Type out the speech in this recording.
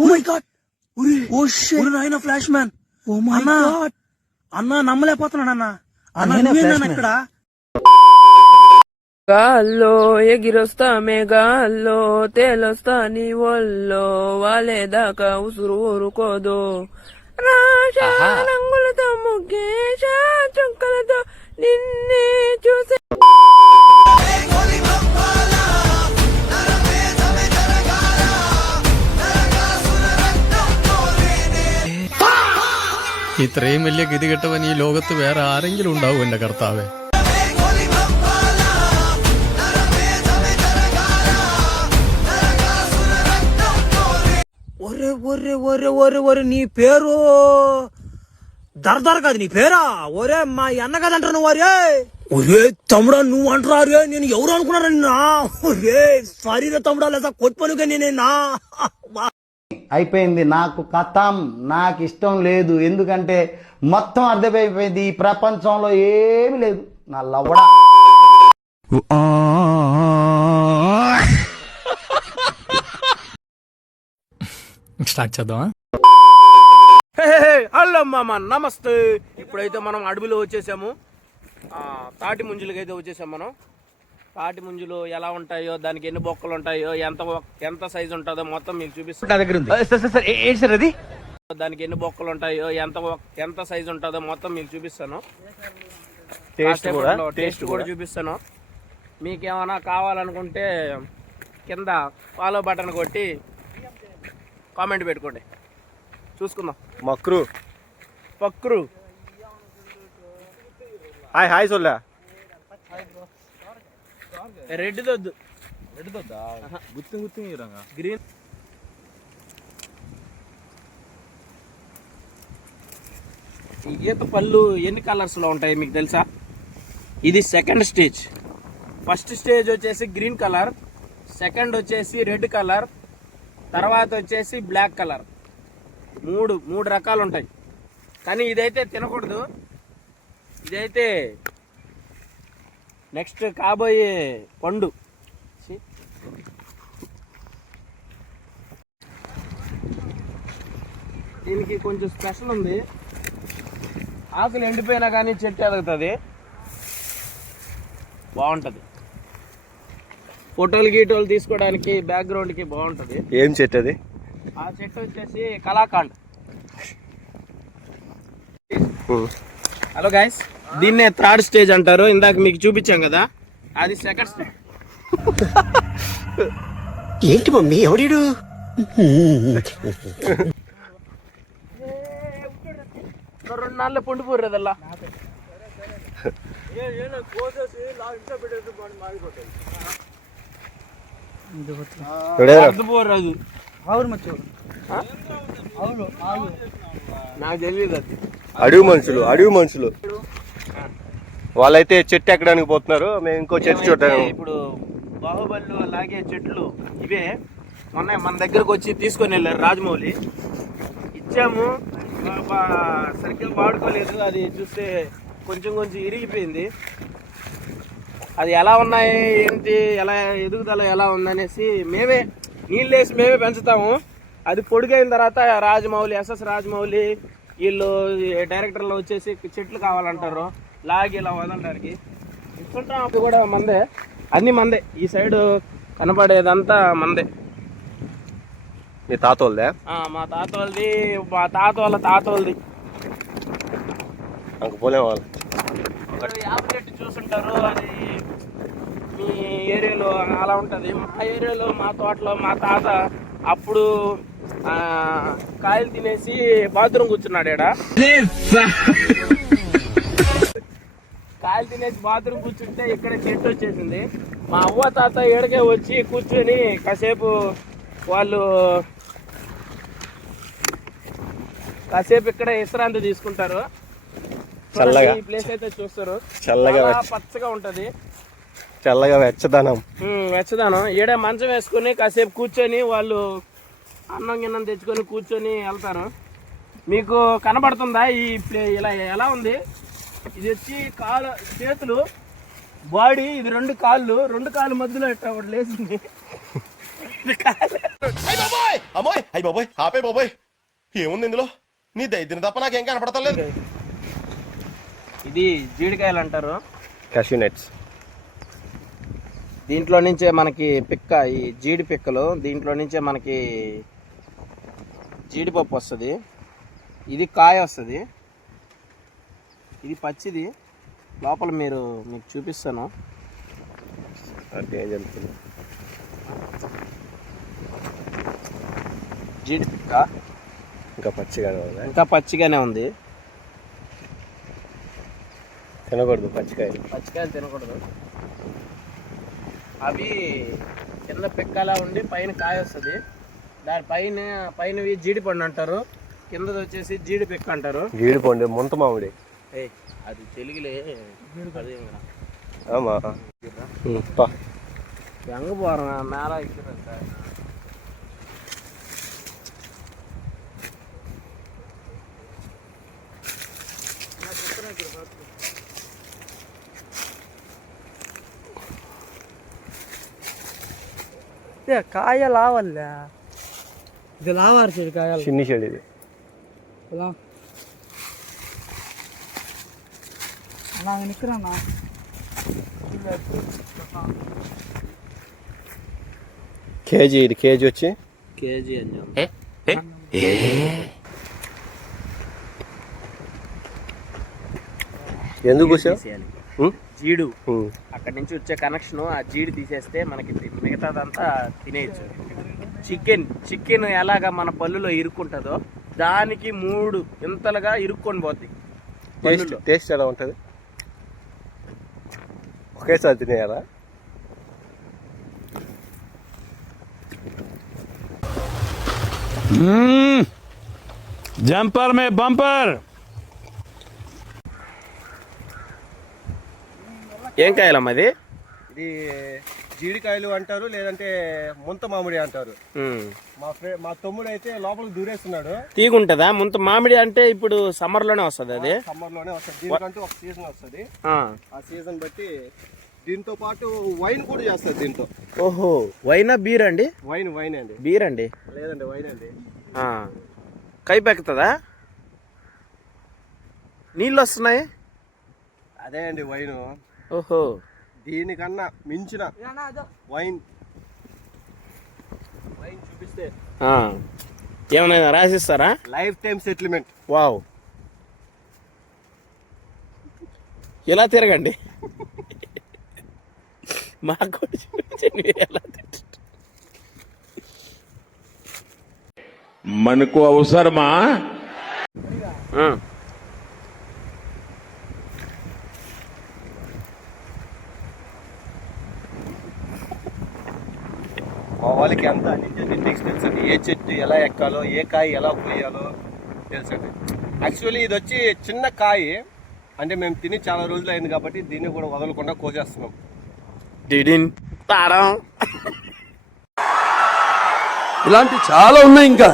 Oh my god, oh shit, నాయనా flash man. Oh my god అన్నా, నమ్మలేకపోతున్నాను అన్నా. అన్నా ఇక్కడ గాల్లో ఎగిరొస్తా మేఘాల్లో తేలొస్తా నీ ఒళ్ళో వాలేదాకా ఉసురు ఊరుకోదు. రాషా రంగులతో ముగ్గేశా చుక్కలతో నిన్నే చూసే. ഇത്രയും വലിയ ഗതികെട്ടവൻ ഈ ലോകത്ത് വേറെ ആരെങ്കിലും ഉണ്ടാവും എന്റെ കർത്താവേ. ఒరే ఒరే ఒరే ఒరే ఒరే, నీ పేరు దర్దార్ కాదు నీ పేరా? ఒరే మా అన్న కదంటారు నువ్వు. ఒరే ఒరే తమ్ముడా, నువ్వు అంటారా? రే నేను ఎవరు అనుకున్నారా నిన్న? ఒరే సారీ రే తమ్ముడా, లేదా కొట్టుపనుగా నేనేనా? అయిపోయింది, నాకు కథం, నాకు ఇష్టం లేదు. ఎందుకంటే మొత్తం అర్థమైపోయింది, ఈ ప్రపంచంలో ఏమీ లేదు. నా లవడ స్టార్ట్ చేద్దామా? హలో మామ, నమస్తే. ఇప్పుడైతే మనం అడవిలో వచ్చేసాము. తాటి ముంజులకి అయితే వచ్చేసాం మనం. తాటి ముంజులు ఎలా ఉంటాయో, దానికి ఎన్ని బొక్కలు ఉంటాయో, ఎంత సైజు ఉంటుందో మొత్తం మీకు చూపిస్తాను. దానికి ఎన్ని బొక్కలు ఉంటాయో, ఎంత సైజు ఉంటుందో మొత్తం మీకు చూపిస్తాను. టేస్ట్ కూడా చూపిస్తాను. మీకేమైనా కావాలనుకుంటే కింద ఫాలో బటన్ కొట్టి కామెంట్ పెట్టుకోండి, చూసుకుందాం. పక్రు హాయ్ హాయ్ సొల్లా. రెడ్ దొద్దు, గ్రీన్. ఈత పళ్ళు ఎన్ని కలర్స్ లో ఉంటాయి మీకు తెలుసా? ఇది సెకండ్ స్టేజ్. ఫస్ట్ స్టేజ్ వచ్చేసి గ్రీన్ కలర్, సెకండ్ వచ్చేసి రెడ్ కలర్, తర్వాత వచ్చేసి బ్లాక్ కలర్. మూడు రకాలు ఉంటాయి. కానీ ఇదైతే తినకూడదు. ఇదైతే నెక్స్ట్ కాబోయే పండు. దీనికి కొంచెం స్పెషల్ ఉంది. ఆకులు ఎండిపోయినా కానీ చెట్టు ఎదుగుతుంది, బాగుంటుంది. ఫోటోలు గీటోలు తీసుకోవడానికి బ్యాక్గ్రౌండ్కి బాగుంటుంది. ఏం చెట్టు అది? ఆ చెట్టు వచ్చేసి కలాకాండ్. హలో గైస్, దీన్నే థర్డ్ స్టేజ్ అంటారు. ఇందాక మీకు చూపించాం కదా, అది సెకండ్ స్టేజ్. ఏంటి మమ్మీ ఎవడు? రెండు నాళ్ళ పండు పోర్రదల్లా. పోర్రదు నాకు తెలియదు. అది అడవి మనుషులు వాళ్ళైతే చెట్టు ఎక్కడానికి పోతున్నారు, మేము ఇంకో చెట్టు చూడడానికి. ఇప్పుడు బాహుబలి అలాగే చెట్లు ఇవే మొన్న మన దగ్గరకు వచ్చి తీసుకొని వెళ్ళారు రాజమౌళి. ఇచ్చాము, సరిగ్గా వాడుకోలేదు. అది చూస్తే కొంచెం ఇరిగిపోయింది. అది ఎలా ఉన్నాయి ఏంటి, ఎలా ఎదుగుదల ఎలా ఉందనేసి మేమే నీళ్ళు వేసి మేమే పెంచుతాము. అది పొడిగైన తర్వాత రాజమౌళి, ఎస్ఎస్ రాజమౌళి వీళ్ళు డైరెక్టర్లు వచ్చేసి చెట్లు కావాలంటారు, లాగి ఇలా వదలడానికి ఇస్తుంటాం. అది కూడా మందే, అన్ని మందే. ఈ సైడ్ కనపడేదంతా మందే. మీ తాత వాళ్ళదే? మా తాత వాళ్ళది, మా తాత వాళ్ళది. అంకపోలే వాళ్ళు యాప చెట్టు చూసుంటారు, అది మీ ఏరియాలో అలా ఉంటుంది. మా ఏరియాలో, మా తోటలో మా తాత అప్పుడు కాయలు తినేసి బాత్రూమ్ కూర్చున్నాడు. కాయలు తినేసి బాత్రూమ్ కూర్చుంటే ఇక్కడ చెట్టు వచ్చేసింది. మా అవ్వ తాత ఏడకే వచ్చి కూర్చొని కాసేపు ఇక్కడ విశ్రాంతి తీసుకుంటారు. చల్లగా ఈ ప్లేస్ అయితే చూస్తారు, చల్లగా పచ్చగా ఉంటది, చల్లగా వెచ్చదనం. ఏడే మంచం వేసుకుని కాసేపు కూర్చొని వాళ్ళు అన్నం గిన్నం తెచ్చుకొని కూర్చొని వెళ్తారు. మీకు కనబడుతుందా ఈ ఇలా ఎలా ఉంది? ఇది వచ్చి చేతులు, బాడీ, ఇది రెండు కాళ్ళు మధ్యలో ఇట్లా ఒకటి లేచింది. అయ్యి బాబోయ్ ఆపే బాబోయ్, ఏముంది ఇందులో? నీ దైద్యం తప్ప నాకేం కనపడతలేదు. ఇది జీడికాయలు అంటారు. Cashew nuts. దీంట్లో నుంచే మనకి పిక్క, ఈ జీడి పిక్కలు, దీంట్లో నుంచే మనకి జీడిపప్పు వస్తుంది. ఇది కాయ వస్తుంది, ఇది పచ్చిది. లోపల మీకు చూపిస్తాను. అదే ఏం జరుగుతుంది? జీడి పిక్క ఇంకా పచ్చిగానే ఉంది. ఇంకా పచ్చిగానే ఉంది. తినకూడదు పచ్చికాయలు. పచ్చికాయలు తినకూడదు. అవి కింద పిక్కలా ఉండి పైన కాయ వస్తుంది. దాని పైనవి జీడిపండు అంటారు, కిందది వచ్చేసి జీడి పిక్క అంటారు. జీడిపండు ముంత మామిడి. అది తెలుగులే. ఆమా ఎంగ పోరా మేళ ఎక్కిరంట. కాయ లావల్ల ఇది లావారు చెడు కాయలు. చిన్ని చెడు ఇది. నిక్కరన్నా కేజీ, ఇది కేజీ వచ్చి కేజీ అని ఎందుకు జీడు అక్కడి నుంచి వచ్చే కనెక్షన్, ఆ జీడి తీసేస్తే మనకి మిగతాదంతా తినేయచ్చు. చికెన్ ఎలాగా మన పళ్ళులో ఇరుక్కుంటుందో దానికి 3 ఇంతలుగా ఇరుక్కొని పోద్ది. టేస్ట్ ఎలా ఉంటుంది? ఒకేసారి తినేయాలా? जंपर में बम्पर. ఏం కాయలమ్మా ఇది? ఇది జీడికాయలు అంటారు, లేదంటే ముంత మామిడి అంటారు. మా తమ్ముడు అయితే లోపలికి దూరేస్తున్నాడు. తీగుంటదా ముంత మామిడి అంటే? ఇప్పుడు సమ్మర్ లోనే వస్తుంది అది. సమ్మర్ లోనే వస్తుంది. దీనికంటూ ఒక సీజన్ వస్తుంది. ఆ సీజన్ బట్టి దీంతో పాటు వైన్ కూడా చేస్తారు దీంతో. ఓహో, వైనా బీర్ అండి? వైన్ అండి. బీర్ అండి? లేదండి, వైన్ అండి. కైపెక్కుతుందా? నీళ్ళు వస్తున్నాయి. అదే అండి వైన్. ఓహో, దీనికన్నా మించిన వైన్ చూపిస్తే ఏమైనా రాసిస్తారా? Life time settlement. వావ్, ఇలా తిరగండి. మాకు ఎలా మనకు అవసరమా? మా వాళ్ళకి అంతా నీకు తెలుసండి. ఏ చెట్టు ఎలా ఎక్కాలో, ఏ కాయ ఎలా కోయాలో తెలుసండి. యాక్చువల్లీ ఇది వచ్చి చిన్న కాయ, అంటే మేము తిని చాలా రోజులు అయింది కాబట్టి దీన్ని కూడా వదలకుండా కోసేస్తున్నాం. ఇలాంటి చాలా ఉన్నాయి ఇంకా.